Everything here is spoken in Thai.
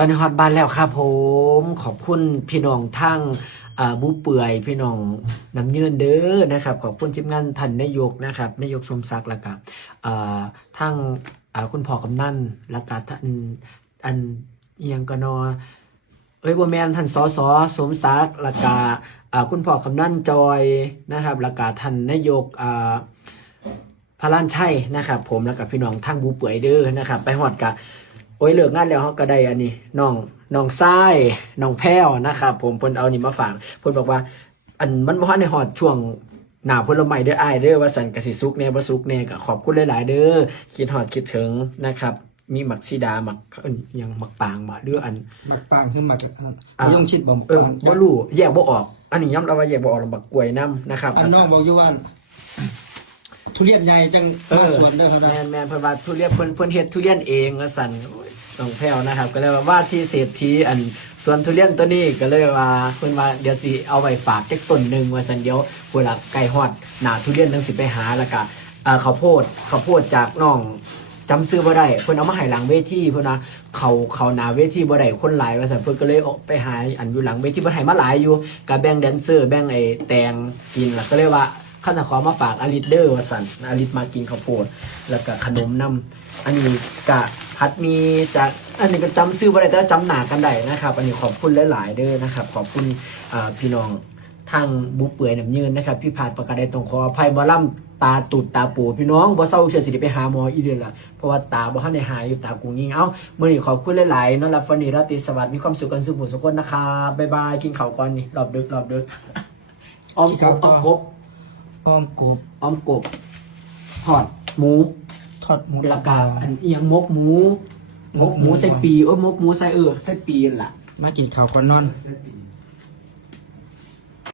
ตอนนี้ฮอตบ้านแล้วครับผมขอบคุณพี่น้องทั้งบูเปื่อยพี่น้องน้ำยืนเด้อนะครับขอบคุณทีมงานท่านนายกนะครับนายกสมศักดิ์แล้วก็ทั้งคุณพ่อกำนันแล้วก็ท่านอันเอียงกนอบ่แม่นท่านสสสมศักดิ์แล้วก็คุณพ่อกำนันจอยนะครับแล้วก็ท่านนายกพระล้านชัยนะครับผมแล้วก็พี่น้องทั้งบูเปื่อยเด้อนะครับไปฮอดกะเลิกงานแล้วเขาก็ได้อันนี้น้องทรายน้องแพ้วนะครับผมเพิ่นเอานี่มาฝากเพิ่นบอกว่าอันมันบ่ทันได้ฮอดช่วงหน้าผลไม้เด้ออ้ายเด้อว่าสันก็สิสุกแน่บ่สุกแน่ก็ขอบคุณหลายๆเด้อคิดฮอดคิดถึงนะครับมีหมักซีดาหมักยังหมักปางบ่หรืออันหมักปางคือหมักยงชิดบ่หมักปางบ่รู้แยกบ่ออกอันนี้ย้ำเราว่าแยกบ่ออกแล้วบักกล้วยน้ำนะครับอันน้องบอกอยู่ว่าทุเรียนใหญ่จังมาสวนเด้อครับแม่นเพิ่นว่าทุเรียนเพิ่นเฮ็ดทุเรียนเองว่าซั่นน้องแพ้วนะครับก็เลยว่าที่เศรษฐีอันสวนทุเรียนตัวนี้ก็เลยว่าเพิ่นว่าเดี๋ยวสิเอาไว้ฝากจักต้นนึงว่าซั่นเดี๋ยวพุ่นล่ะไก่ฮอดหน้าทุเรียนจังสิไปหาแล้วก็ข้าวโพดจากน้องจำซื้อบ่ได้เพิ่นเอามาให้หลังเวทีเพิ่นว่าเขาหน้าเวทีบ่ได้คนหลายว่าซั่นเพิ่นก็เลยออกไปหาอันอยู่หลังเวทีเพิ่นให้มาหลายอยู่ก็แบ่งแดนเซอร์แบ่งไอ้แตงกินแล้วก็เลยว่าข้าจะขอมาฝากอลิสเดอร์ว่าสันอลิสมากินข้าวโพดแล้วก็ขนมน้ำอันนี้กะพัดมีจากอันนี้ก็จำซื้อบ่ได้แต่จำหนากันได้นะครับอันนี้ขอบคุณหลายๆเด้อนะครับขอบคุณพี่น้องทางบุเปื่อยน้ำยืนนะครับพี่พาดประกาศได้ตรงขออภัยบ่ล่ำตาตุดตาปูพี่น้องบ่เศร้าเชื่อสิไปหาหมออีเดือนละเพราะว่าตาบ่ทันได้หายอยู่ตากุ้งยิงเอ้ามื้อนี้ขอบคุณหลายๆนอนหลับฝันดีราตรีสวัสดิ์มีความสุขกันสุขสุขคนนะครับบ๊ายบายกินข้าวก่อนนี่รอบดึกอ้อมกบอ้อมกบทอดหมูแล้วก็อันเอียงมกหมูใส่ปีมกหมูใส่ใส่ปีนั่นล่ะมากินข้าวก่อนนอน